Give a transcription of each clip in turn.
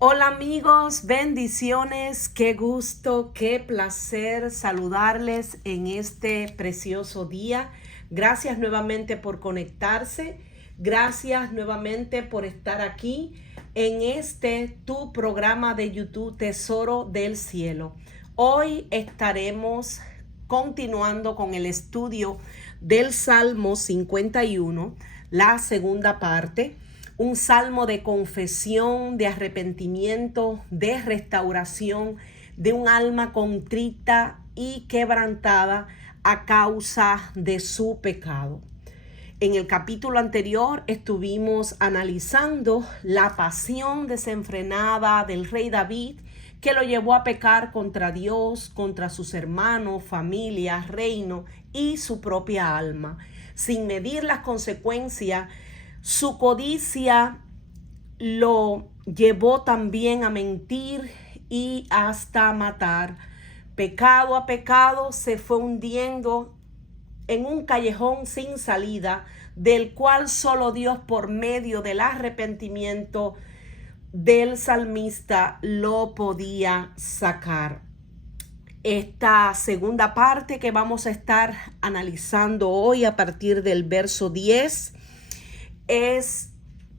Hola amigos, bendiciones, qué gusto, qué placer saludarles en este precioso día. Gracias nuevamente por conectarse, gracias nuevamente por estar aquí en este tu programa de YouTube Tesoro del Cielo. Hoy estaremos continuando con el estudio del Salmo 51, la segunda parte. Un salmo de confesión, de arrepentimiento, de restauración, de un alma contrita y quebrantada a causa de su pecado. En el capítulo anterior estuvimos analizando la pasión desenfrenada del rey David, que lo llevó a pecar contra Dios, contra sus hermanos, familia, reino y su propia alma. Sin medir las consecuencias, su codicia lo llevó también a mentir y hasta matar. Pecado a pecado se fue hundiendo en un callejón sin salida, del cual solo Dios, por medio del arrepentimiento del salmista, lo podía sacar. Esta segunda parte que vamos a estar analizando hoy a partir del verso 10 es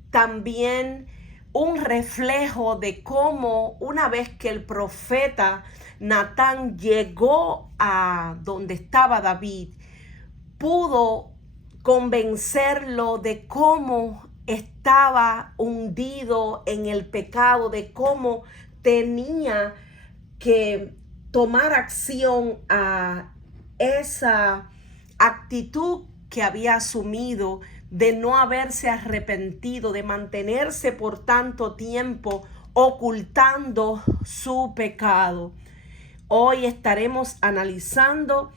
también un reflejo de cómo, una vez que el profeta Natán llegó a donde estaba David, pudo convencerlo de cómo estaba hundido en el pecado, de cómo tenía que tomar acción a esa actitud que había asumido de no haberse arrepentido, de mantenerse por tanto tiempo ocultando su pecado. Hoy estaremos analizando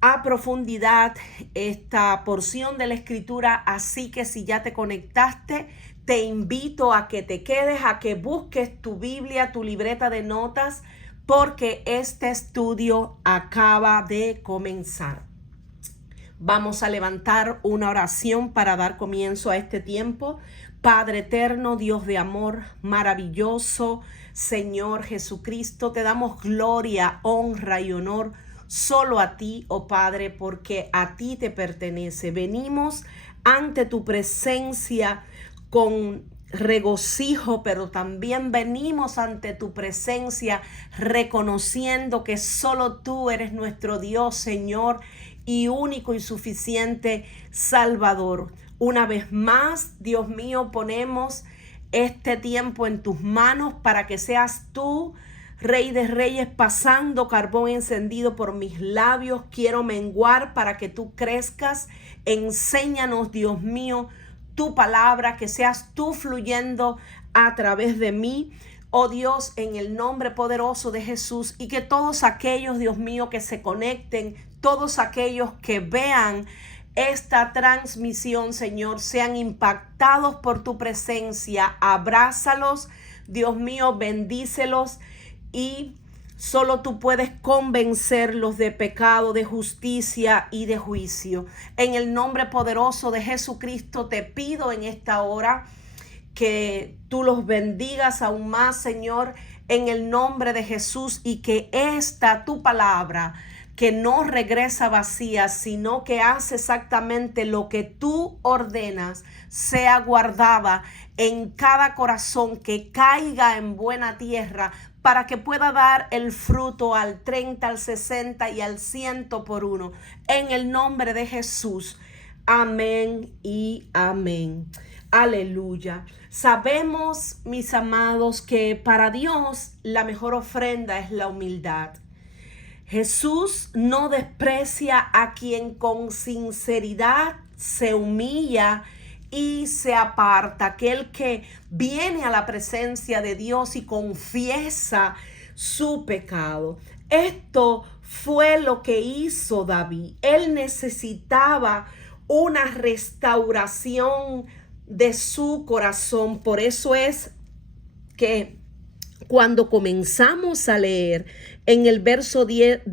a profundidad esta porción de la escritura, así que si ya te conectaste, te invito a que te quedes, a que busques tu Biblia, tu libreta de notas, porque este estudio acaba de comenzar. Vamos a levantar una oración para dar comienzo a este tiempo. Padre eterno, Dios de amor, maravilloso Señor Jesucristo, te damos gloria, honra y honor solo a ti, oh Padre, porque a ti te pertenece. Venimos ante tu presencia con regocijo, pero también venimos ante tu presencia reconociendo que solo tú eres nuestro Dios, Señor, y único y suficiente Salvador. Una vez más, Dios mío, ponemos este tiempo en tus manos para que seas tú, Rey de Reyes, pasando carbón encendido por mis labios. Quiero menguar para que tú crezcas. Enséñanos, Dios mío, tu palabra, que seas tú fluyendo a través de mí. Oh Dios, en el nombre poderoso de Jesús, y que todos aquellos, Dios mío, que se conecten, todos aquellos que vean esta transmisión, Señor, sean impactados por tu presencia. Abrázalos, Dios mío, bendícelos, y solo tú puedes convencerlos de pecado, de justicia y de juicio. En el nombre poderoso de Jesucristo te pido en esta hora que tú los bendigas aún más, Señor, en el nombre de Jesús, y que esta tu palabra, que no regresa vacía, sino que hace exactamente lo que tú ordenas, sea guardada en cada corazón, que caiga en buena tierra, para que pueda dar el fruto al 30, al 60 y al 100 por uno. En el nombre de Jesús. Amén y amén. Aleluya. Sabemos, mis amados, que para Dios la mejor ofrenda es la humildad. Jesús no desprecia a quien con sinceridad se humilla y se aparta, aquel que viene a la presencia de Dios y confiesa su pecado. Esto fue lo que hizo David. Él necesitaba una restauración de su corazón. Por eso es que cuando comenzamos a leer en el verso 10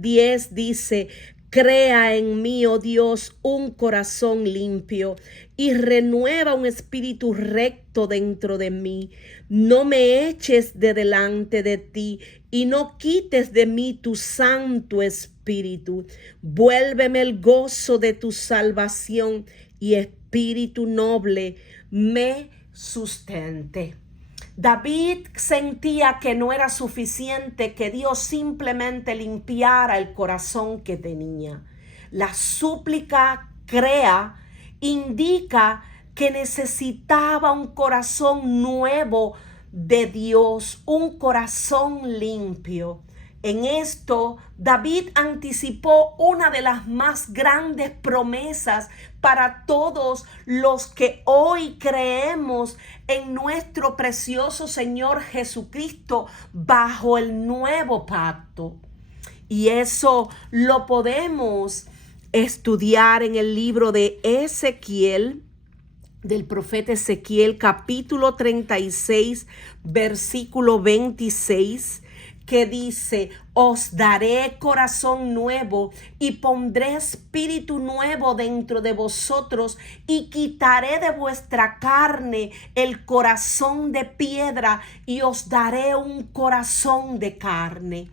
dice: Crea en mí, oh Dios, un corazón limpio y renueva un espíritu recto dentro de mí. No me eches de delante de ti y no quites de mí tu Santo Espíritu. Vuélveme el gozo de tu salvación y espíritu noble me sustente. David sentía que no era suficiente que Dios simplemente limpiara el corazón que tenía. La súplica indica que necesitaba un corazón nuevo de Dios, un corazón limpio. En esto, David anticipó una de las más grandes promesas para todos los que hoy creemos en nuestro precioso Señor Jesucristo bajo el nuevo pacto. Y eso lo podemos estudiar en el libro de Ezequiel, del profeta Ezequiel, capítulo 36, versículo 26, que dice: os daré corazón nuevo y pondré espíritu nuevo dentro de vosotros y quitaré de vuestra carne el corazón de piedra y os daré un corazón de carne.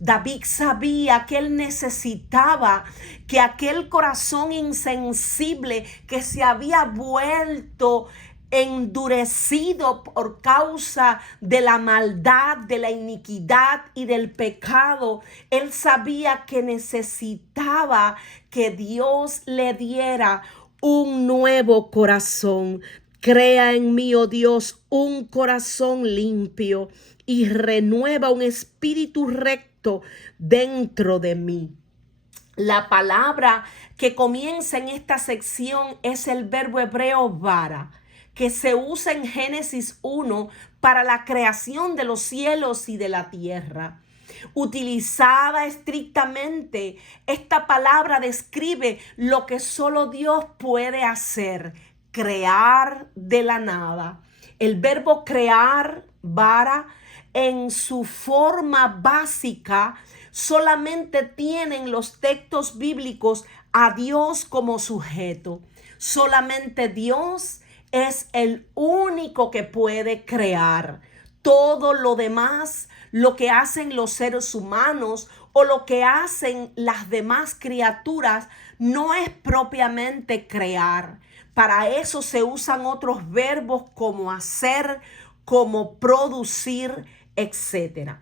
David sabía que él necesitaba que aquel corazón insensible que se había vuelto endurecido por causa de la maldad, de la iniquidad y del pecado, él sabía que necesitaba que Dios le diera un nuevo corazón. Crea en mí, oh Dios, un corazón limpio y renueva un espíritu recto dentro de mí. La palabra que comienza en esta sección es el verbo hebreo bara, que se usa en Génesis 1 para la creación de los cielos y de la tierra. Utilizada estrictamente, esta palabra describe lo que solo Dios puede hacer: crear de la nada. El verbo crear, bara, en su forma básica, solamente tienen los textos bíblicos a Dios como sujeto. Solamente Dios es el único que puede crear. Todo lo demás, lo que hacen los seres humanos o lo que hacen las demás criaturas, no es propiamente crear. Para eso se usan otros verbos como hacer, como producir, etc.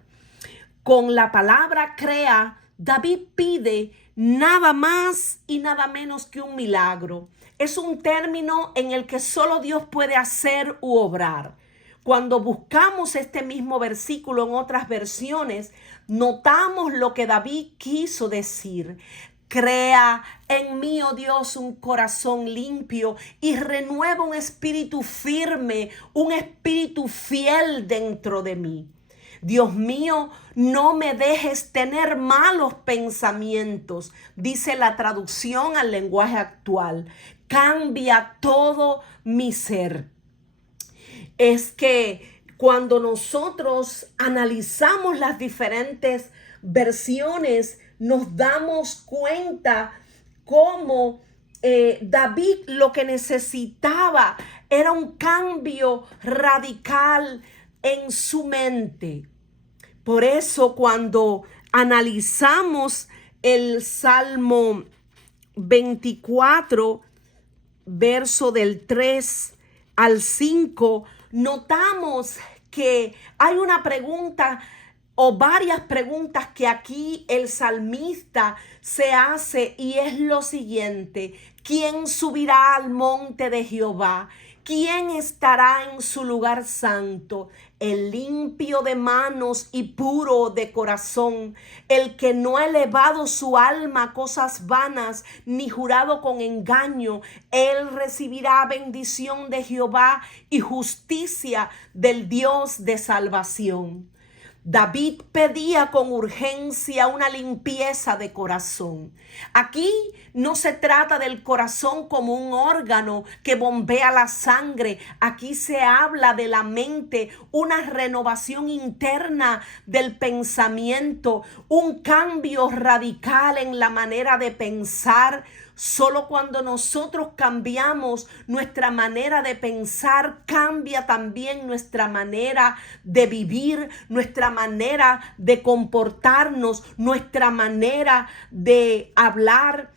Con la palabra crea, David pide nada más y nada menos que un milagro. Es un término en el que solo Dios puede hacer u obrar. Cuando buscamos este mismo versículo en otras versiones, notamos lo que David quiso decir. Crea en mí, oh Dios, un corazón limpio y renueva un espíritu firme, un espíritu fiel dentro de mí. Dios mío, no me dejes tener malos pensamientos, dice la traducción al lenguaje actual. Cambia todo mi ser. Es que cuando nosotros analizamos las diferentes versiones, nos damos cuenta cómo David lo que necesitaba era un cambio radical en su mente. Por eso cuando analizamos el Salmo 24, verso del 3 al 5, notamos que hay una pregunta o varias preguntas que aquí el salmista se hace, y es lo siguiente: ¿quién subirá al monte de Jehová? ¿Quién estará en su lugar santo? El limpio de manos y puro de corazón, el que no ha elevado su alma a cosas vanas, ni jurado con engaño. Él recibirá bendición de Jehová y justicia del Dios de salvación. David pedía con urgencia una limpieza de corazón. Aquí no se trata del corazón como un órgano que bombea la sangre. Aquí se habla de la mente, una renovación interna del pensamiento, un cambio radical en la manera de pensar. Solo cuando nosotros cambiamos nuestra manera de pensar, cambia también nuestra manera de vivir, nuestra manera de comportarnos, nuestra manera de hablar.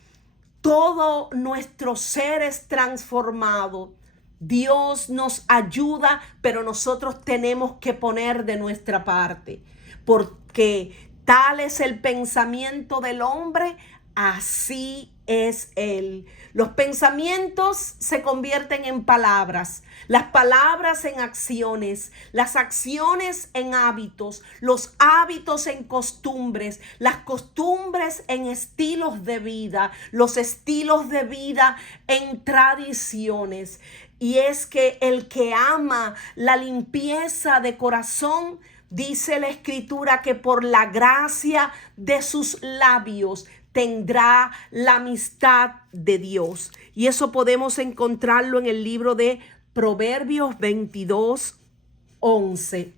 Todo nuestro ser es transformado. Dios nos ayuda, pero nosotros tenemos que poner de nuestra parte, porque tal es el pensamiento del hombre, así es él. Los pensamientos se convierten en palabras, las palabras en acciones, las acciones en hábitos, los hábitos en costumbres, las costumbres en estilos de vida, los estilos de vida en tradiciones. Y es que el que ama la limpieza de corazón, dice la Escritura que por la gracia de sus labios tendrá la amistad de Dios. Y eso podemos encontrarlo en el libro de Proverbios 22:11.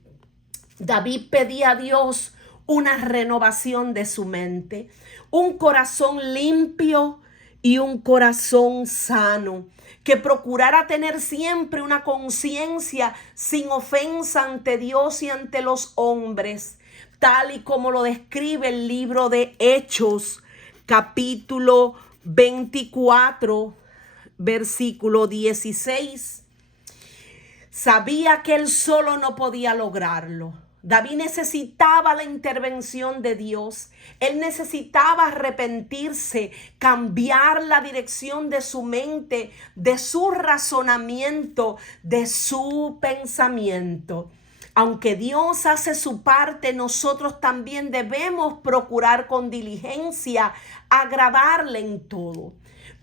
David pedía a Dios una renovación de su mente, un corazón limpio y un corazón sano, que procurara tener siempre una conciencia sin ofensa ante Dios y ante los hombres, tal y como lo describe el libro de Hechos, capítulo 24, versículo 16. Sabía que él solo no podía lograrlo. David necesitaba la intervención de Dios. Él necesitaba arrepentirse, cambiar la dirección de su mente, de su razonamiento, de su pensamiento. Aunque Dios hace su parte, nosotros también debemos procurar con diligencia agradarle en todo.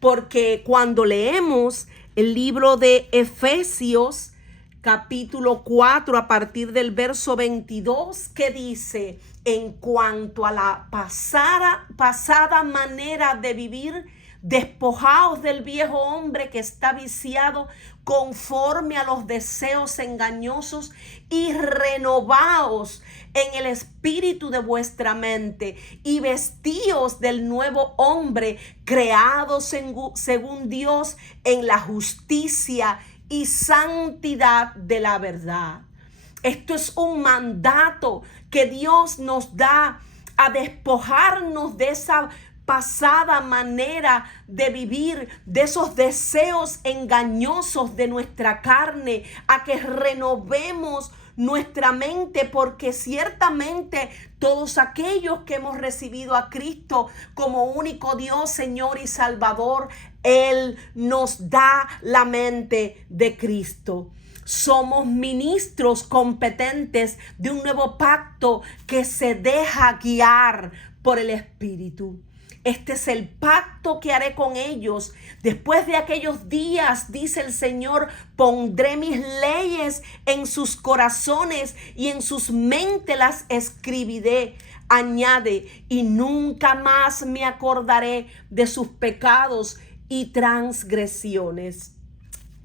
Porque cuando leemos el libro de Efesios, capítulo 4, a partir del verso 22, que dice: en cuanto a la pasada manera de vivir, despojaos del viejo hombre que está viciado conforme a los deseos engañosos y renovaos en el espíritu de vuestra mente y vestíos del nuevo hombre creados según Dios en la justicia y santidad de la verdad. Esto es un mandato que Dios nos da a despojarnos de esa pasada manera de vivir, de esos deseos engañosos de nuestra carne, a que renovemos nuestra mente, porque ciertamente todos aquellos que hemos recibido a Cristo como único Dios, Señor y Salvador, Él nos da la mente de Cristo. Somos ministros competentes de un nuevo pacto que se deja guiar por el Espíritu. Este es el pacto que haré con ellos. Después de aquellos días, dice el Señor, pondré mis leyes en sus corazones y en sus mentes las escribiré. Añade, y nunca más me acordaré de sus pecados y transgresiones.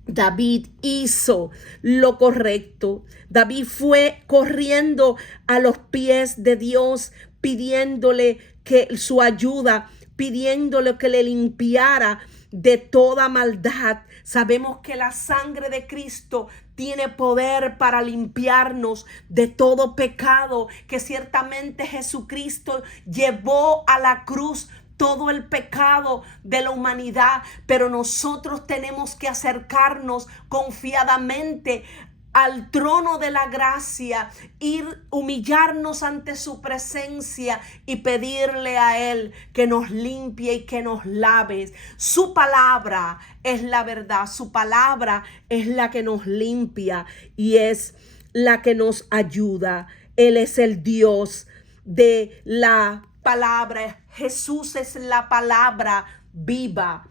David hizo lo correcto. David fue corriendo a los pies de Dios, pidiéndole que su ayuda, pidiéndole que le limpiara de toda maldad. Sabemos que la sangre de Cristo tiene poder para limpiarnos de todo pecado, que ciertamente Jesucristo llevó a la cruz todo el pecado de la humanidad, pero nosotros tenemos que acercarnos confiadamente al trono de la gracia, ir humillarnos ante su presencia y pedirle a Él que nos limpie y que nos lave. Su palabra es la verdad, su palabra es la que nos limpia y es la que nos ayuda. Él es el Dios de la palabra. Jesús es la palabra viva.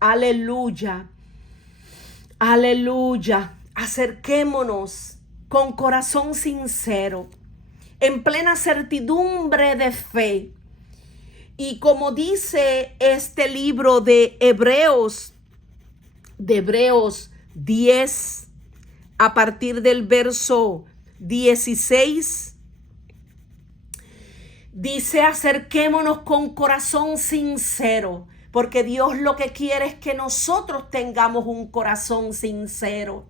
Aleluya. Aleluya. Acerquémonos con corazón sincero en plena certidumbre de fe. Y como dice este libro de Hebreos 10, a partir del verso 16, dice: acerquémonos con corazón sincero, porque Dios lo que quiere es que nosotros tengamos un corazón sincero,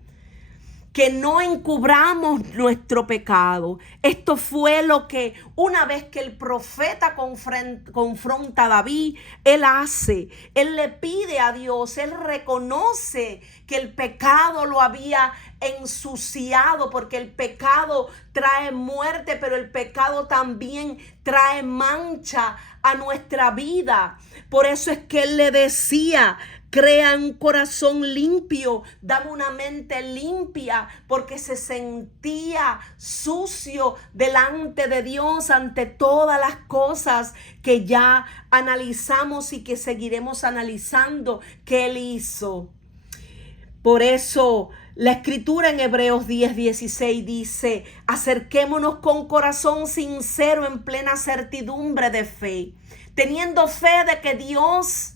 que no encubramos nuestro pecado. Esto fue lo que una vez que el profeta confronta a David, él hace. Él le pide a Dios, él reconoce que el pecado lo había ensuciado, porque el pecado trae muerte, pero el pecado también trae mancha a nuestra vida. Por eso es que él le decía: crea un corazón limpio, dame una mente limpia, porque se sentía sucio delante de Dios ante todas las cosas que ya analizamos y que seguiremos analizando que él hizo. Por eso la escritura en Hebreos 10:16 dice: acerquémonos con corazón sincero en plena certidumbre de fe, teniendo fe de que Dios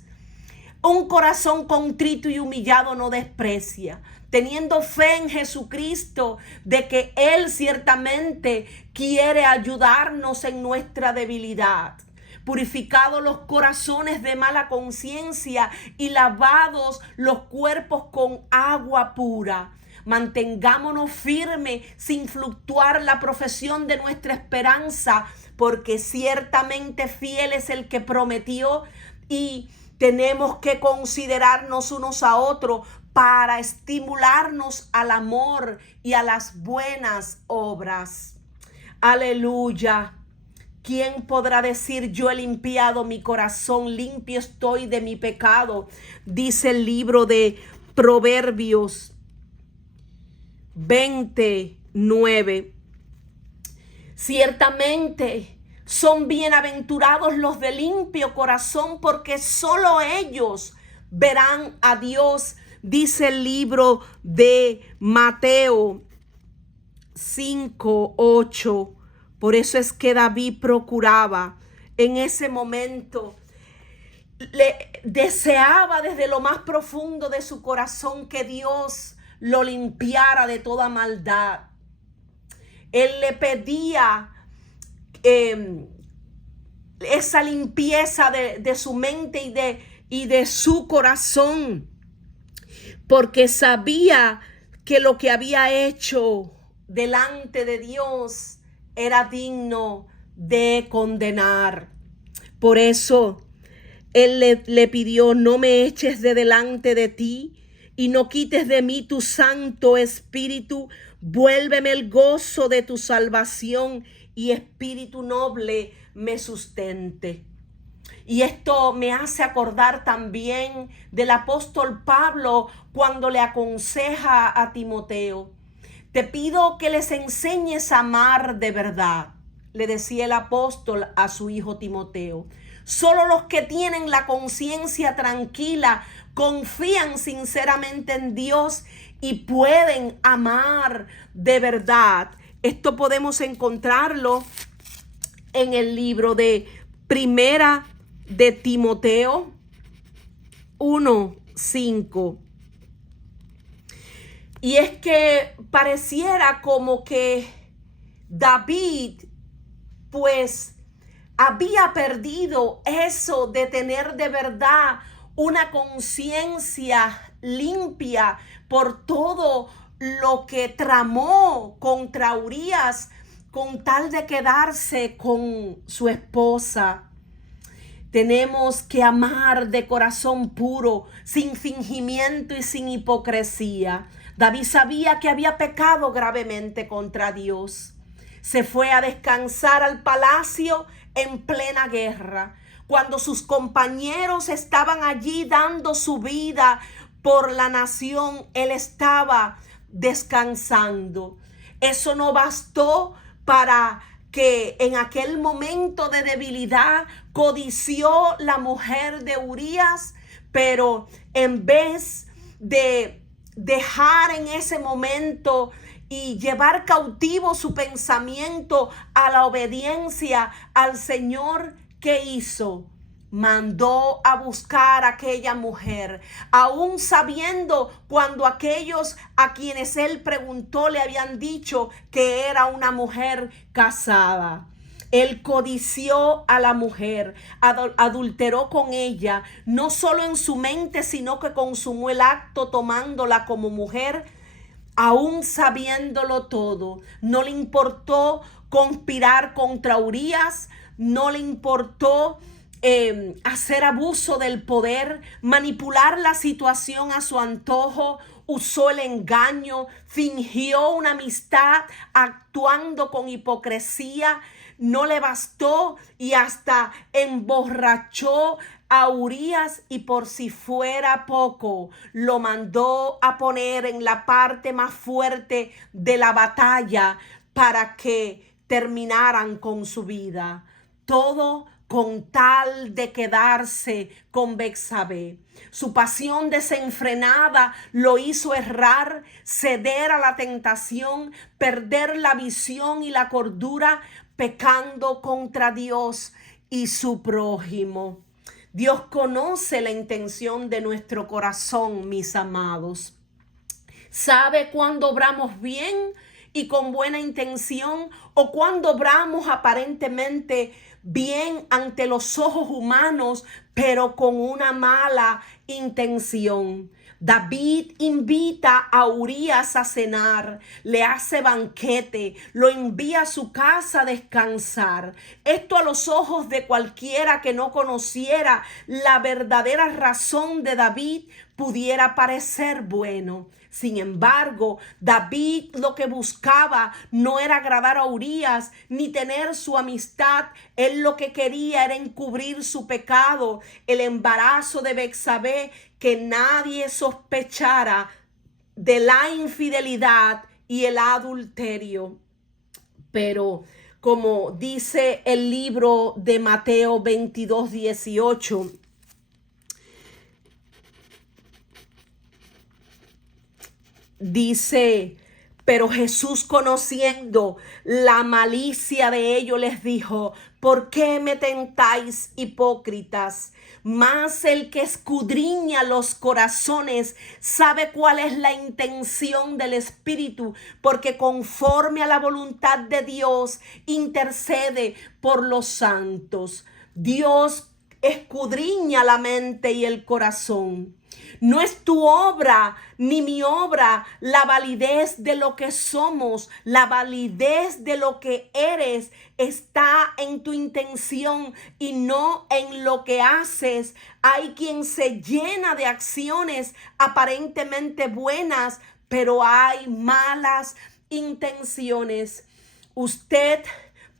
un corazón contrito y humillado no desprecia, teniendo fe en Jesucristo de que Él ciertamente quiere ayudarnos en nuestra debilidad. Purificados los corazones de mala conciencia y lavados los cuerpos con agua pura. Mantengámonos firmes sin fluctuar la profesión de nuestra esperanza, porque ciertamente fiel es el que prometió, y tenemos que considerarnos unos a otros para estimularnos al amor y a las buenas obras. Aleluya. ¿Quién podrá decir: yo he limpiado mi corazón, limpio estoy de mi pecado? Dice el libro de Proverbios 29. Ciertamente son bienaventurados los de limpio corazón, porque solo ellos verán a Dios. Dice el libro de Mateo 5:8. Por eso es que David procuraba en ese momento, le deseaba desde lo más profundo de su corazón que Dios lo limpiara de toda maldad. Él le pedía esa limpieza de su mente y de su corazón, porque sabía que lo que había hecho delante de Dios era digno de condenar. Por eso él le pidió: no me eches de delante de ti y no quites de mí tu Santo Espíritu. Vuélveme el gozo de tu salvación y espíritu noble me sustente. Y esto me hace acordar también del apóstol Pablo cuando le aconseja a Timoteo: te pido que les enseñes a amar de verdad, le decía el apóstol a su hijo Timoteo. Solo los que tienen la conciencia tranquila confían sinceramente en Dios y pueden amar de verdad. Esto podemos encontrarlo en el libro de Primera de Timoteo 1:5. Y es que pareciera como que David pues había perdido eso de tener de verdad una conciencia limpia por todo lo que tramó contra Urías con tal de quedarse con su esposa. Tenemos que amar de corazón puro, sin fingimiento y sin hipocresía. David sabía que había pecado gravemente contra Dios. Se fue a descansar al palacio en plena guerra, cuando sus compañeros estaban allí dando su vida por la nación. Él estaba descansando. Eso no bastó para que en aquel momento de debilidad codició la mujer de Urías, pero en vez de dejar en ese momento y llevar cautivo su pensamiento a la obediencia al Señor, ¿qué hizo? Mandó a buscar a aquella mujer, aún sabiendo cuando aquellos a quienes él preguntó le habían dicho que era una mujer casada. Él codició a la mujer, adulteró con ella, no solo en su mente, sino que consumó el acto tomándola como mujer, aún sabiéndolo todo. No le importó conspirar contra Urías, no le importó hacer abuso del poder, manipular la situación a su antojo, usó el engaño, fingió una amistad actuando con hipocresía. No le bastó y hasta emborrachó a Urías, y por si fuera poco, lo mandó a poner en la parte más fuerte de la batalla para que terminaran con su vida. Todo con tal de quedarse con Betsabé. Su pasión desenfrenada lo hizo errar, ceder a la tentación, perder la visión y la cordura, pecando contra Dios y su prójimo. Dios conoce la intención de nuestro corazón, mis amados. Sabe cuándo obramos bien y con buena intención, o cuando obramos aparentemente bien ante los ojos humanos, pero con una mala intención. David invita a Urías a cenar, le hace banquete, lo envía a su casa a descansar. Esto a los ojos de cualquiera que no conociera la verdadera razón de David pudiera parecer bueno. Sin embargo, David lo que buscaba no era agradar a Urías ni tener su amistad. Él lo que quería era encubrir su pecado, el embarazo de Betsabé, que nadie sospechara de la infidelidad y el adulterio. Pero como dice el libro de Mateo 22:18, dice: pero Jesús, conociendo la malicia de ellos, les dijo: ¿por qué me tentáis, hipócritas? Mas el que escudriña los corazones sabe cuál es la intención del Espíritu, porque conforme a la voluntad de Dios intercede por los santos. Dios escudriña la mente y el corazón. No es tu obra ni mi obra la validez de lo que somos. La validez de lo que eres está en tu intención y no en lo que haces. Hay quien se llena de acciones aparentemente buenas, pero hay malas intenciones. Usted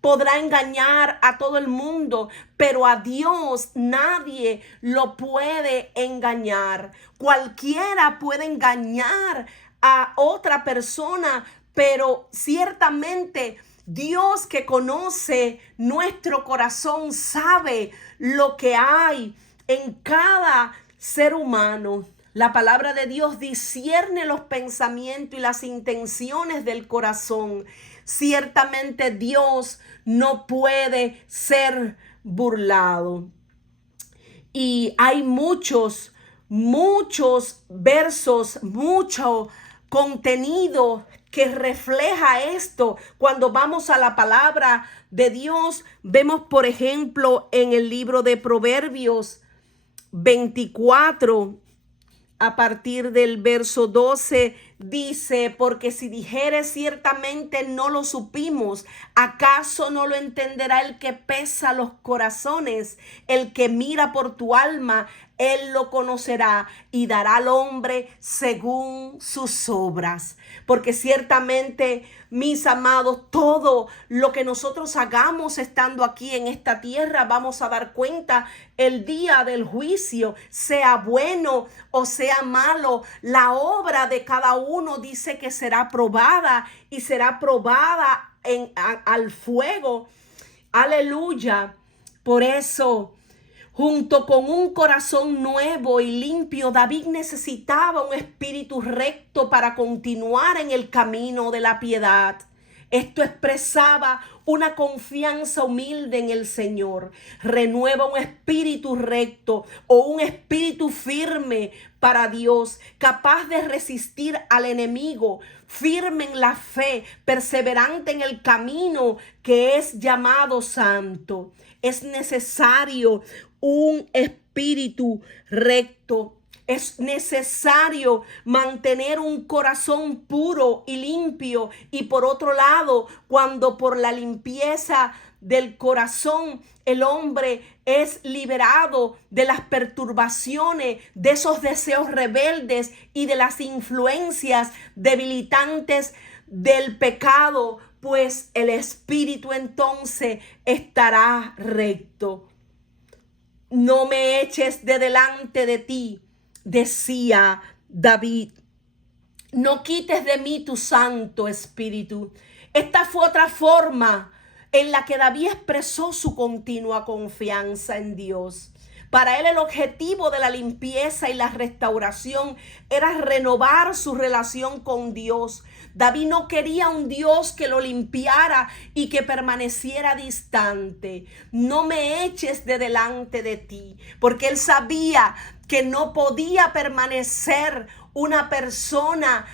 podrá engañar a todo el mundo, pero a Dios nadie lo puede engañar. Cualquiera puede engañar a otra persona, pero ciertamente Dios, que conoce nuestro corazón, sabe lo que hay en cada ser humano. La palabra de Dios discierne los pensamientos y las intenciones del corazón. Ciertamente Dios no puede ser burlado. Y hay muchos versos, mucho contenido que refleja esto. Cuando vamos a la palabra de Dios, vemos, por ejemplo, en el libro de Proverbios 24, a partir del verso 12, dice: porque si dijeres ciertamente no lo supimos, ¿acaso no lo entenderá el que pesa los corazones? El que mira por tu alma, él lo conocerá y dará al hombre según sus obras. Porque ciertamente, mis amados, todo lo que nosotros hagamos estando aquí en esta tierra, vamos a dar cuenta el día del juicio, sea bueno o sea malo. La obra de cada uno dice que será probada y será probada al fuego. Aleluya. Por eso, Junto con un corazón nuevo y limpio, David necesitaba un espíritu recto para continuar en el camino de la piedad. Esto expresaba una confianza humilde en el Señor. Renueva un espíritu recto o un espíritu firme para Dios, capaz de resistir al enemigo, firme en la fe, perseverante en el camino que es llamado santo. Es necesario un espíritu recto. Es necesario mantener un corazón puro y limpio. Y por otro lado, cuando por la limpieza del corazón el hombre es liberado de las perturbaciones, de esos deseos rebeldes y de las influencias debilitantes del pecado, pues el espíritu entonces estará recto. No me eches de delante de ti, decía David. No quites de mí tu Santo Espíritu. Esta fue otra forma en la que David expresó su continua confianza en Dios. Para él el objetivo de la limpieza y la restauración era renovar su relación con Dios. David no quería un Dios que lo limpiara y que permaneciera distante. No me eches de delante de ti, porque él sabía que no podía permanecer una persona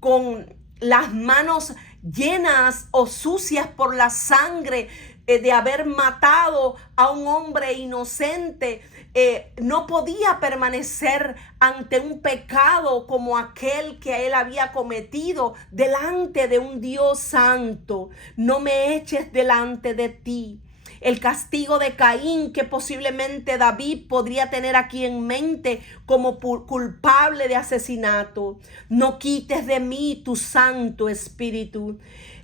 con las manos llenas o sucias por la sangre de haber matado a un hombre inocente. No podía permanecer ante un pecado como aquel que él había cometido delante de un Dios santo. No me eches delante de ti. El castigo de Caín que posiblemente David podría tener aquí en mente como culpable de asesinato. No quites de mí tu Santo Espíritu.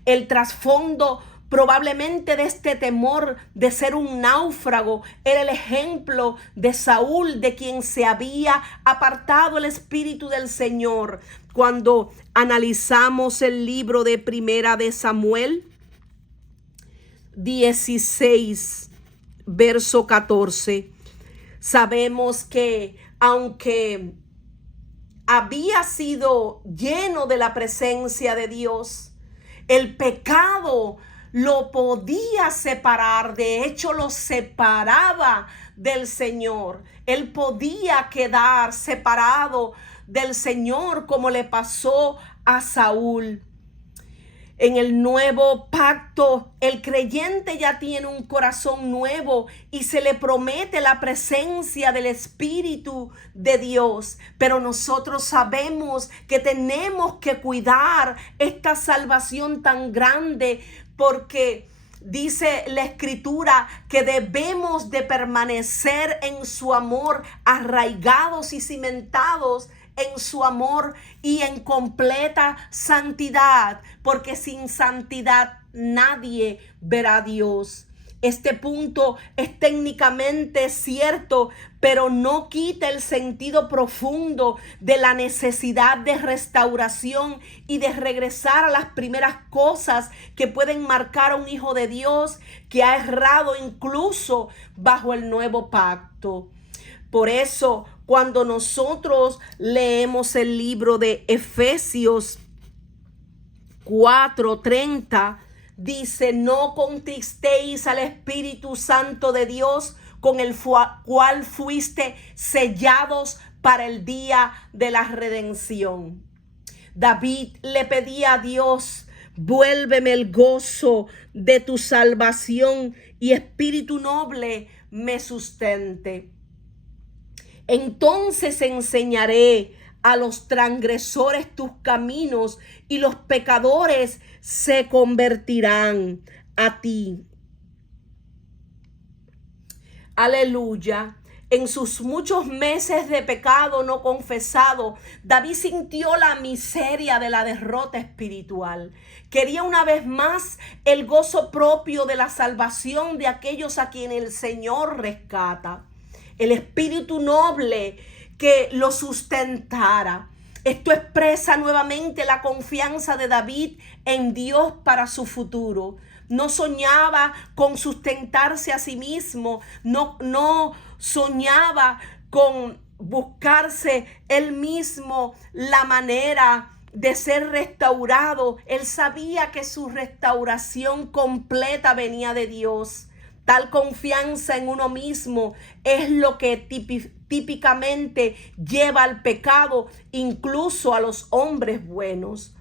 El trasfondo probablemente de este temor de ser un náufrago era el ejemplo de Saúl, de quien se había apartado el Espíritu del Señor. Cuando analizamos el libro de Primera de Samuel 16, verso 14, sabemos que aunque había sido lleno de la presencia de Dios, el pecado lo podía separar. De hecho, lo separaba del Señor. Él podía quedar separado del Señor, como le pasó a Saúl. En el nuevo pacto, el creyente ya tiene un corazón nuevo y se le promete la presencia del Espíritu de Dios. Pero nosotros sabemos que tenemos que cuidar esta salvación tan grande, porque dice la Escritura que debemos de permanecer en su amor, arraigados y cimentados en su amor y en completa santidad, porque sin santidad nadie verá a Dios. Este punto es técnicamente cierto, pero no quita el sentido profundo de la necesidad de restauración y de regresar a las primeras cosas que pueden marcar a un hijo de Dios que ha errado incluso bajo el nuevo pacto. Por eso, cuando nosotros leemos el libro de Efesios 4:30, dice: no contristéis al Espíritu Santo de Dios, con el cual fuiste sellados para el día de la redención. David le pedía a Dios: vuélveme el gozo de tu salvación y espíritu noble me sustente. Entonces enseñaré a los transgresores tus caminos y los pecadores se convertirán a ti. Aleluya. En sus muchos meses de pecado no confesado, David sintió la miseria de la derrota espiritual. Quería una vez más el gozo propio de la salvación de aquellos a quienes el Señor rescata. El espíritu noble que lo sustentara. Esto expresa nuevamente la confianza de David en Dios para su futuro. no soñaba con sustentarse a sí mismo, no soñaba con buscarse él mismo la manera de ser restaurado. Él sabía que su restauración completa venía de Dios. Tal confianza en uno mismo es lo que típicamente lleva al pecado, incluso a los hombres buenos.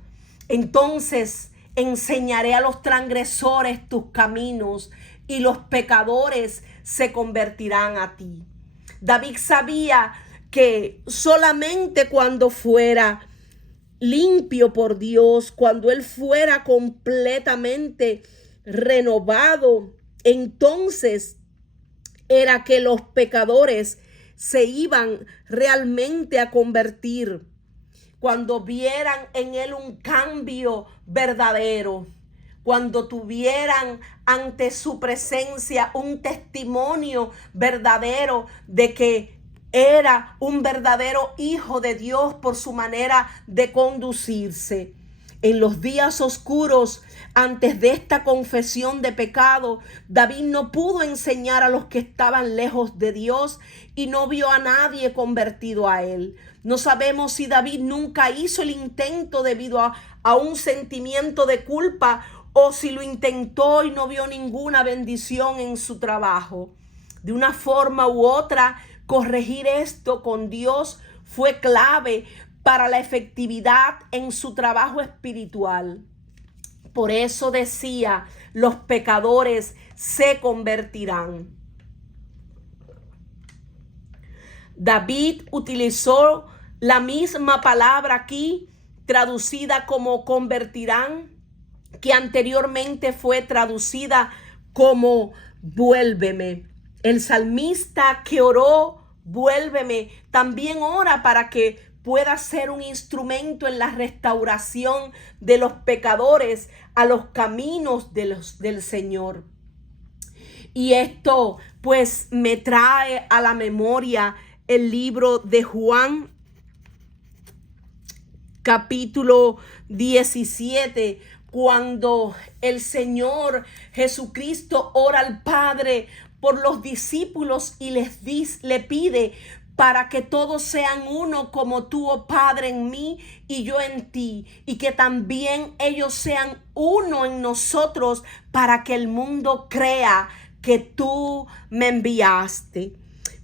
Entonces enseñaré a los transgresores tus caminos y los pecadores se convertirán a ti. David sabía que solamente cuando fuera limpio por Dios, cuando él fuera completamente renovado, entonces era que los pecadores se iban realmente a convertir. Cuando vieran en él un cambio verdadero, cuando tuvieran ante su presencia un testimonio verdadero de que era un verdadero hijo de Dios por su manera de conducirse. En los días oscuros, antes de esta confesión de pecado, David no pudo enseñar a los que estaban lejos de Dios y no vio a nadie convertido a él. No sabemos si David nunca hizo el intento debido a un sentimiento de culpa o si lo intentó y no vio ninguna bendición en su trabajo. De una forma u otra, corregir esto con Dios fue clave para la efectividad en su trabajo espiritual. Por eso decía, los pecadores se convertirán. David utilizó la misma palabra aquí, traducida como convertirán, que anteriormente fue traducida como vuélveme. El salmista que oró, vuélveme, también ora para que pueda ser un instrumento en la restauración de los pecadores a los caminos del Señor. Y esto pues me trae a la memoria el libro de Juan, capítulo 17, cuando el Señor Jesucristo ora al Padre por los discípulos y le pide para que todos sean uno como tú, oh Padre, en mí y yo en ti, y que también ellos sean uno en nosotros para que el mundo crea que tú me enviaste.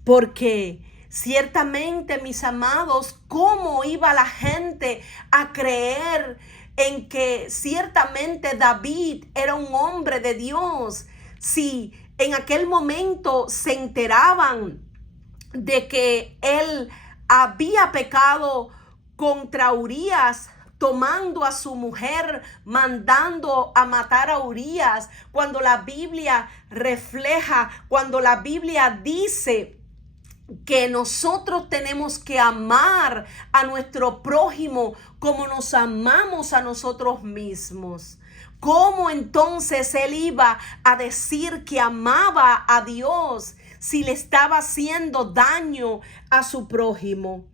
Porque ciertamente, mis amados, ¿cómo iba la gente a creer en que ciertamente David era un hombre de Dios? Si en aquel momento se enteraban de que él había pecado contra Urías, tomando a su mujer, mandando a matar a Urías, cuando la Biblia refleja, cuando la Biblia dice que nosotros tenemos que amar a nuestro prójimo como nos amamos a nosotros mismos. ¿Cómo entonces él iba a decir que amaba a Dios si le estaba haciendo daño a su prójimo?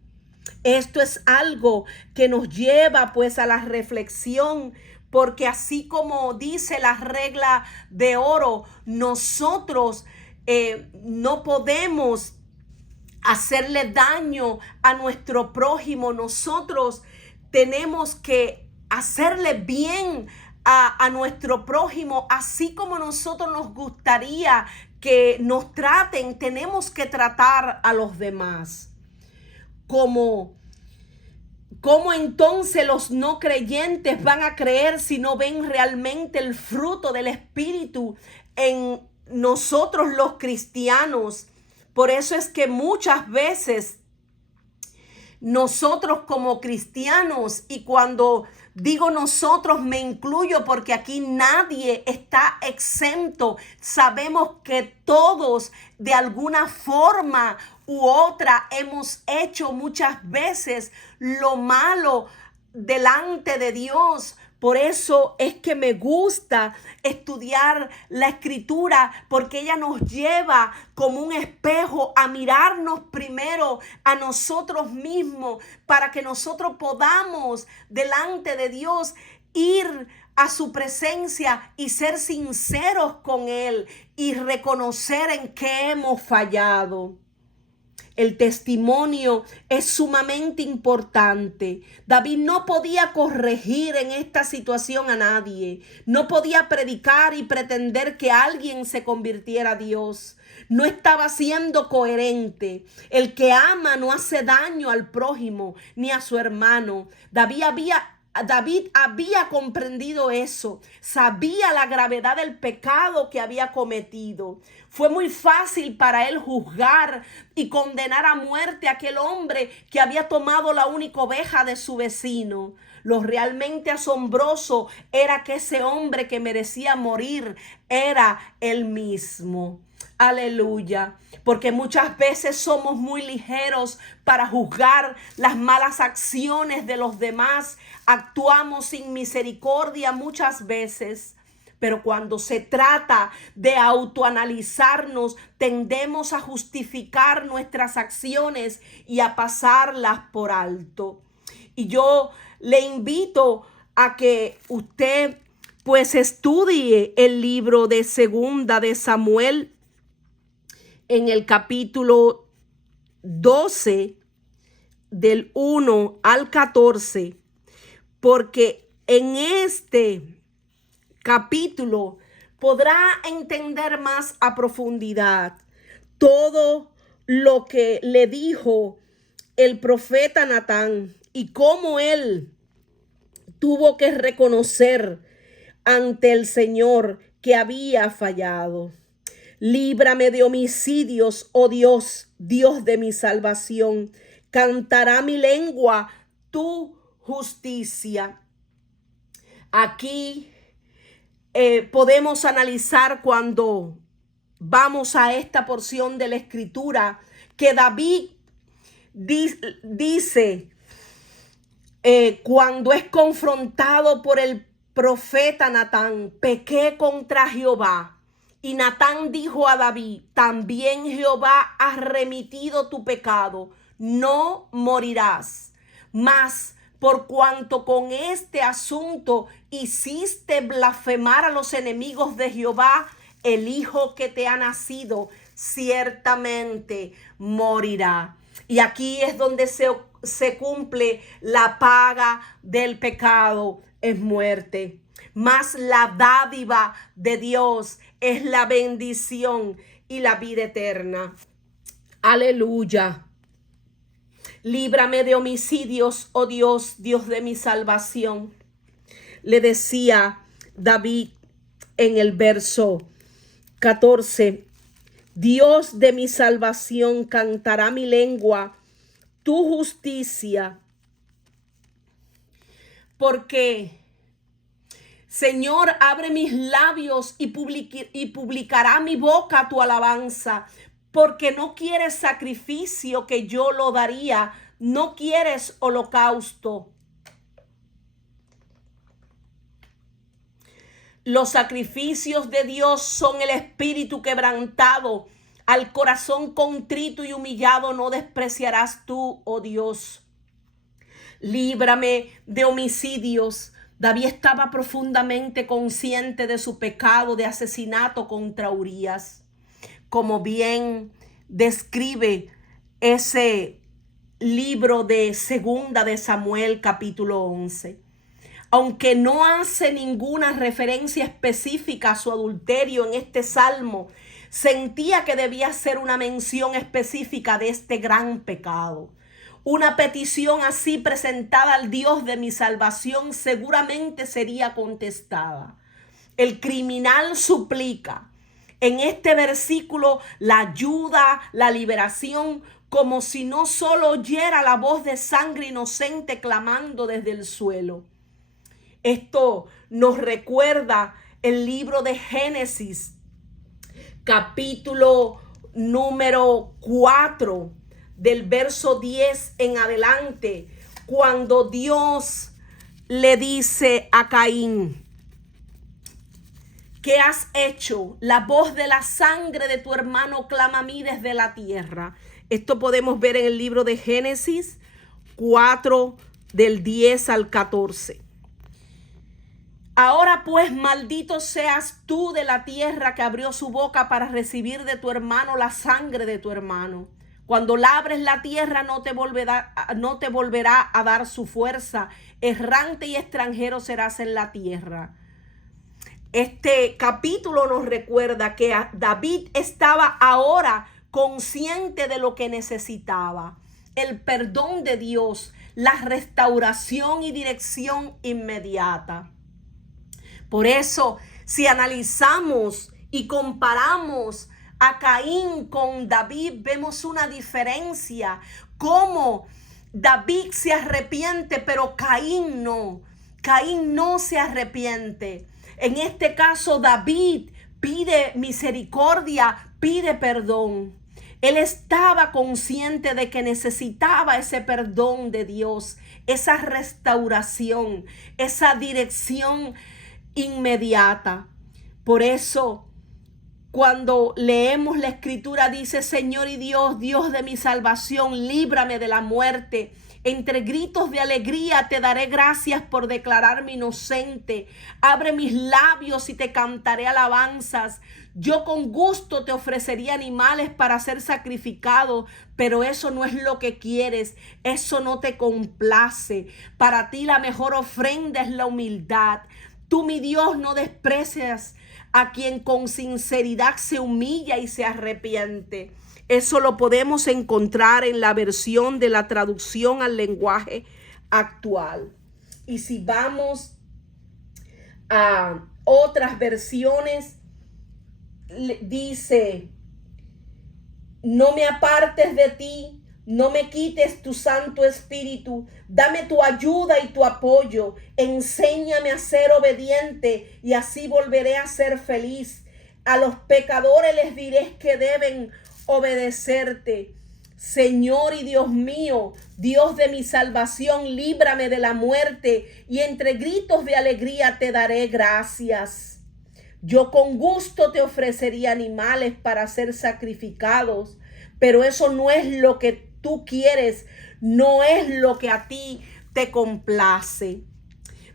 Esto es algo que nos lleva pues a la reflexión, porque así como dice la regla de oro, nosotros no podemos hacerle daño a nuestro prójimo. Nosotros tenemos que hacerle bien a nuestro prójimo, así como nosotros nos gustaría que nos traten. Tenemos que tratar a los demás. ¿Cómo entonces los no creyentes van a creer si no ven realmente el fruto del Espíritu en nosotros los cristianos? Por eso es que muchas veces nosotros como cristianos, y cuando digo nosotros me incluyo porque aquí nadie está exento, sabemos que todos de alguna forma u otra hemos hecho muchas veces lo malo delante de Dios. Por eso es que me gusta estudiar la Escritura, porque ella nos lleva como un espejo a mirarnos primero a nosotros mismos, para que nosotros podamos delante de Dios ir a su presencia y ser sinceros con Él y reconocer en qué hemos fallado. El testimonio es sumamente importante. David no podía corregir en esta situación a nadie. No podía predicar y pretender que alguien se convirtiera a Dios. No estaba siendo coherente. El que ama no hace daño al prójimo ni a su hermano. David había comprendido eso, sabía la gravedad del pecado que había cometido. Fue muy fácil para él juzgar y condenar a muerte a aquel hombre que había tomado la única oveja de su vecino. Lo realmente asombroso era que ese hombre que merecía morir era él mismo. Aleluya, porque muchas veces somos muy ligeros para juzgar las malas acciones de los demás. Actuamos sin misericordia muchas veces, pero cuando se trata de autoanalizarnos, tendemos a justificar nuestras acciones y a pasarlas por alto. Y yo le invito a que usted pues estudie el libro de Segunda de Samuel, en el capítulo 12, del 1 al 14, porque en este capítulo podrá entender más a profundidad todo lo que le dijo el profeta Natán y cómo él tuvo que reconocer ante el Señor que había fallado. Líbrame de homicidios, oh Dios, Dios de mi salvación. Cantará mi lengua tu justicia. Aquí podemos analizar cuando vamos a esta porción de la Escritura que David dice cuando es confrontado por el profeta Natán: pequé contra Jehová. Y Natán dijo a David: también Jehová ha remitido tu pecado, no morirás. Mas por cuanto con este asunto hiciste blasfemar a los enemigos de Jehová, el hijo que te ha nacido ciertamente morirá. Y aquí es donde se cumple la paga del pecado, es muerte. Mas la dádiva de Dios es la bendición y la vida eterna. Aleluya. Líbrame de homicidios, oh Dios, Dios de mi salvación. Le decía David en el verso 14: Dios de mi salvación, cantará mi lengua tu justicia. Porque Señor, abre mis labios y publicará mi boca tu alabanza, porque no quieres sacrificio que yo lo daría, no quieres holocausto. Los sacrificios de Dios son el espíritu quebrantado, al corazón contrito y humillado no despreciarás tú, oh Dios. Líbrame de homicidios. David estaba profundamente consciente de su pecado de asesinato contra Urías, como bien describe ese libro de Segunda de Samuel, capítulo 11. Aunque no hace ninguna referencia específica a su adulterio en este salmo, sentía que debía ser una mención específica de este gran pecado. Una petición así presentada al Dios de mi salvación seguramente sería contestada. El criminal suplica en este versículo la ayuda, la liberación, como si no solo oyera la voz de sangre inocente clamando desde el suelo. Esto nos recuerda el libro de Génesis, capítulo número 4, del verso 10 en adelante, cuando Dios le dice a Caín: ¿qué has hecho? La voz de la sangre de tu hermano clama a mí desde la tierra. Esto podemos ver en el libro de Génesis 4, del 10 al 14. Ahora pues, maldito seas tú de la tierra que abrió su boca para recibir de tu hermano la sangre de tu hermano. Cuando labres la tierra no te volverá a dar su fuerza. Errante y extranjero serás en la tierra. Este capítulo nos recuerda que David estaba ahora consciente de lo que necesitaba: el perdón de Dios, la restauración y dirección inmediata. Por eso, si analizamos y comparamos a Caín con David, vemos una diferencia. Cómo David se arrepiente, pero Caín no. Caín no se arrepiente. En este caso, David pide misericordia, pide perdón. Él estaba consciente de que necesitaba ese perdón de Dios, esa restauración, esa dirección inmediata. Por eso, cuando leemos la escritura, dice: Señor y Dios, Dios de mi salvación, líbrame de la muerte. Entre gritos de alegría te daré gracias por declararme inocente. Abre mis labios y te cantaré alabanzas. Yo con gusto te ofrecería animales para ser sacrificados, pero eso no es lo que quieres, eso no te complace. Para ti la mejor ofrenda es la humildad. Tú, mi Dios, no desprecias a quien con sinceridad se humilla y se arrepiente. Eso lo podemos encontrar en la versión de la traducción al lenguaje actual. Y si vamos a otras versiones, dice: no me apartes de ti, no me quites tu Santo Espíritu, dame tu ayuda y tu apoyo, enséñame a ser obediente y así volveré a ser feliz. A los pecadores les diré que deben obedecerte. Señor y Dios mío, Dios de mi salvación, líbrame de la muerte y entre gritos de alegría te daré gracias. Yo con gusto te ofrecería animales para ser sacrificados, pero eso no es lo que tú quieres, no es lo que a ti te complace.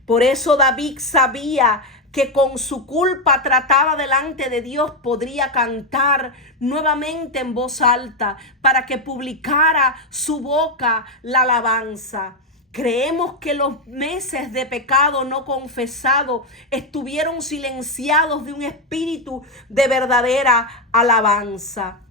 Por eso David sabía que con su culpa tratada delante de Dios podría cantar nuevamente en voz alta para que publicara su boca la alabanza. Creemos que los meses de pecado no confesado estuvieron silenciados de un espíritu de verdadera alabanza.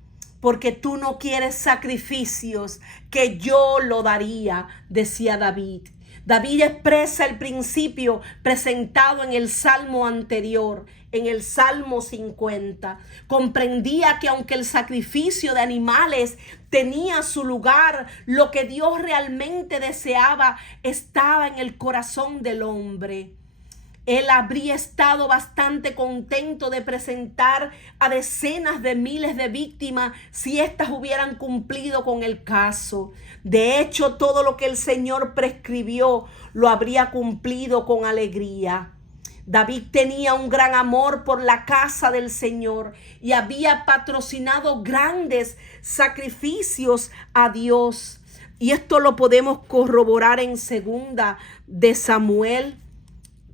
Porque tú no quieres sacrificios, que yo lo daría, decía David. David expresa el principio presentado en el Salmo anterior, en el Salmo 50. Comprendía que aunque el sacrificio de animales tenía su lugar, lo que Dios realmente deseaba estaba en el corazón del hombre. Él habría estado bastante contento de presentar a decenas de miles de víctimas si éstas hubieran cumplido con el caso. De hecho, todo lo que el Señor prescribió lo habría cumplido con alegría. David tenía un gran amor por la casa del Señor y había patrocinado grandes sacrificios a Dios. Y esto lo podemos corroborar en 2 de Samuel,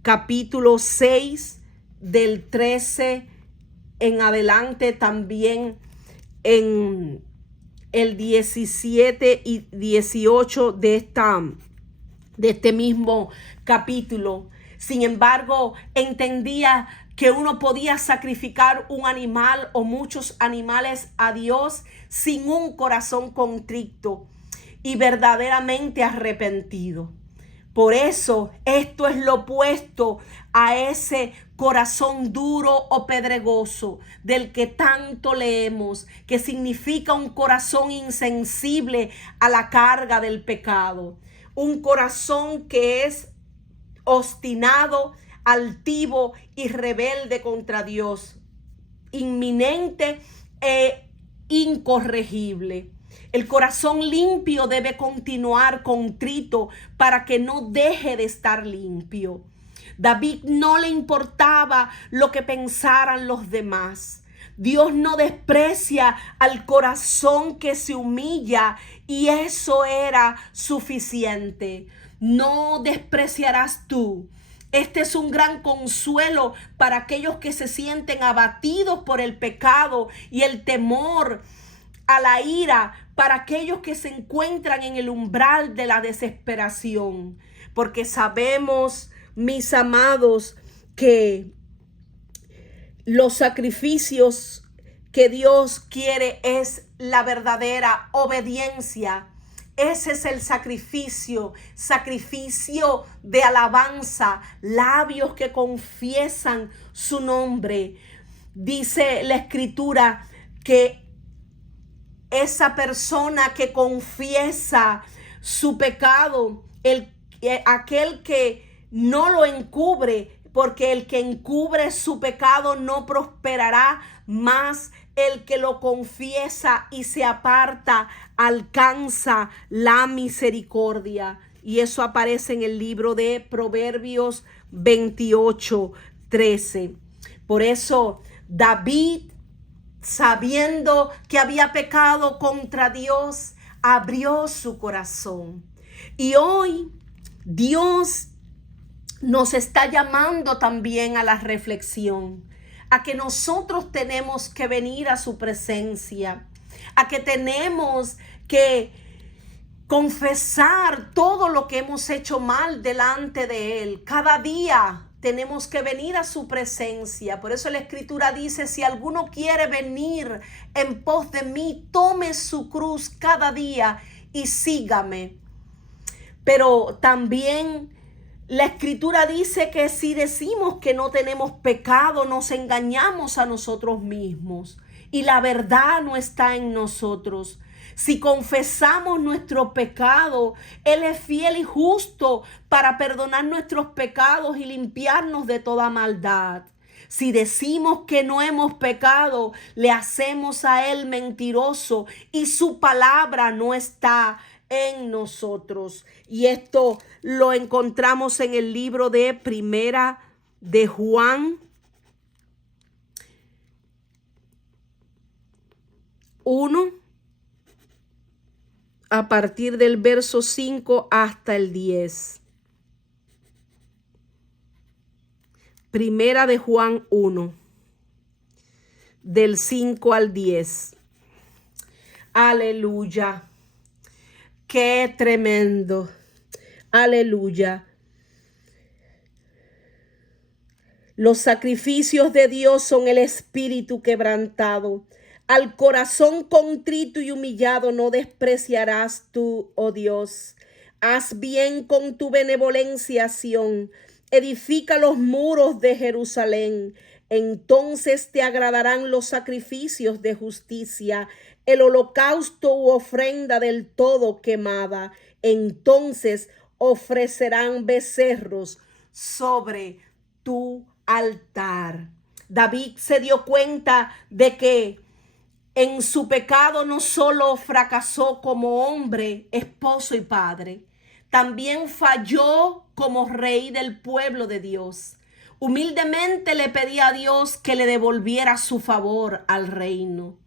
capítulo 6, del 13 en adelante, también en el 17 y 18 de este mismo capítulo. Sin embargo, entendía que uno podía sacrificar un animal o muchos animales a Dios sin un corazón contrito y verdaderamente arrepentido. Por eso, esto es lo opuesto a ese corazón duro o pedregoso del que tanto leemos, que significa un corazón insensible a la carga del pecado. Un corazón que es obstinado, altivo y rebelde contra Dios, inminente e incorregible. El corazón limpio debe continuar contrito para que no deje de estar limpio. David no le importaba lo que pensaran los demás. Dios no desprecia al corazón que se humilla y eso era suficiente. No despreciarás tú Este es un gran consuelo para aquellos que se sienten abatidos por el pecado y el temor a la ira, para aquellos que se encuentran en el umbral de la desesperación. Porque sabemos, mis amados, que los sacrificios que Dios quiere es la verdadera obediencia. Ese es el sacrificio de alabanza, labios que confiesan su nombre. Dice la Escritura que esa persona que confiesa su pecado, aquel que no lo encubre, porque el que encubre su pecado no prosperará, más el que lo confiesa y se aparta alcanza la misericordia. Y eso aparece en el libro de Proverbios 28:13. Por eso David, sabiendo que había pecado contra Dios, abrió su corazón. Y hoy Dios nos está llamando también a la reflexión, a que nosotros tenemos que venir a su presencia, a que tenemos que confesar todo lo que hemos hecho mal delante de Él. Cada día tenemos que venir a su presencia. Por eso la Escritura dice, si alguno quiere venir en pos de mí, tome su cruz cada día y sígame. Pero también la Escritura dice que si decimos que no tenemos pecado, nos engañamos a nosotros mismos y la verdad no está en nosotros. Si confesamos nuestro pecado, Él es fiel y justo para perdonar nuestros pecados y limpiarnos de toda maldad. Si decimos que no hemos pecado, le hacemos a Él mentiroso y su palabra no está en nosotros. Y esto lo encontramos en el libro de Primera de Juan 1, a partir del verso 5 hasta el 10. Primera de Juan 1, del 5 al 10. Aleluya. Qué tremendo. Aleluya. Los sacrificios de Dios son el espíritu quebrantado. Al corazón contrito y humillado no despreciarás tú, oh Dios. Haz bien con tu benevolencia, Sión. Edifica los muros de Jerusalén. Entonces te agradarán los sacrificios de justicia, el holocausto u ofrenda del todo quemada. Entonces ofrecerán becerros sobre tu altar. David se dio cuenta de que en su pecado no solo fracasó como hombre, esposo y padre, también falló como rey del pueblo de Dios. Humildemente le pedía a Dios que le devolviera su favor al reino.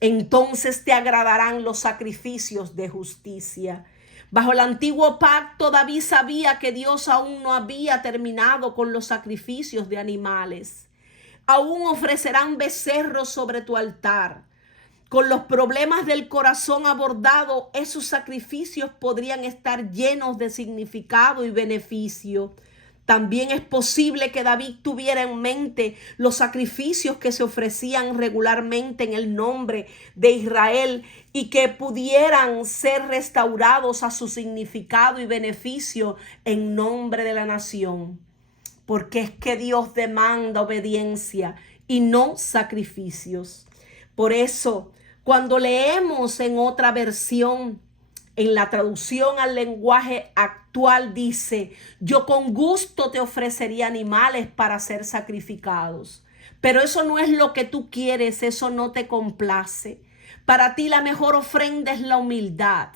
Entonces te agradarán los sacrificios de justicia. Bajo el antiguo pacto, David sabía que Dios aún no había terminado con los sacrificios de animales. Aún ofrecerán becerros sobre tu altar. Con los problemas del corazón abordado, esos sacrificios podrían estar llenos de significado y beneficio. También es posible que David tuviera en mente los sacrificios que se ofrecían regularmente en el nombre de Israel y que pudieran ser restaurados a su significado y beneficio en nombre de la nación. Porque es que Dios demanda obediencia y no sacrificios. Por eso, cuando leemos en otra versión, en la traducción al lenguaje actual dice, yo con gusto te ofrecería animales para ser sacrificados. Pero eso no es lo que tú quieres, eso no te complace. Para ti la mejor ofrenda es la humildad.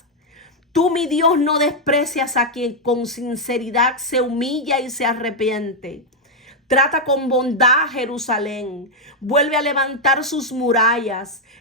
Tú, mi Dios, no desprecias a quien con sinceridad se humilla y se arrepiente. Trata con bondad a Jerusalén. Vuelve a levantar sus murallas.